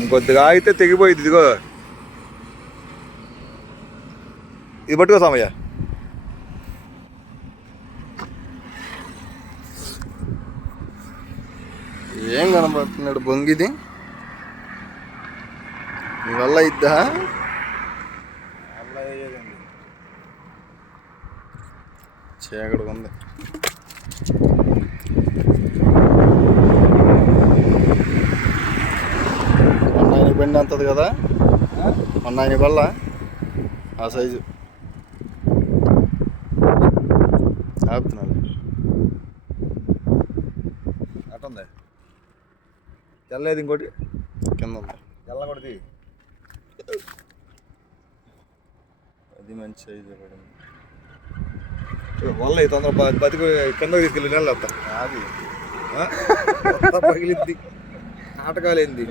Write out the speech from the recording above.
ఇంకొద్దిగా ఆగితే తెగిపోయింది. ఇదిగో ఇది పట్టుకో సామయ్య. ఏం కనబడుతున్నాడు బొంగిది నీ వల్ల ఇద్దా? చీకటి ఉంది. మొన్న బండి అంతది కదా, మొన్న ఆయన వల్ల ఆ సైజు ఆపుతున్నాడు. అట్టుంది తెల్లలేదు, ఇంకోటి కింద ఉంది. తెల్ల కొడిది. అది మంచి సైజు పడింది. వల్ల తొందర బతికి కిందకి తీసుకెళ్ళి నెల అది పగిలిద్ది. నాటకాలేంది.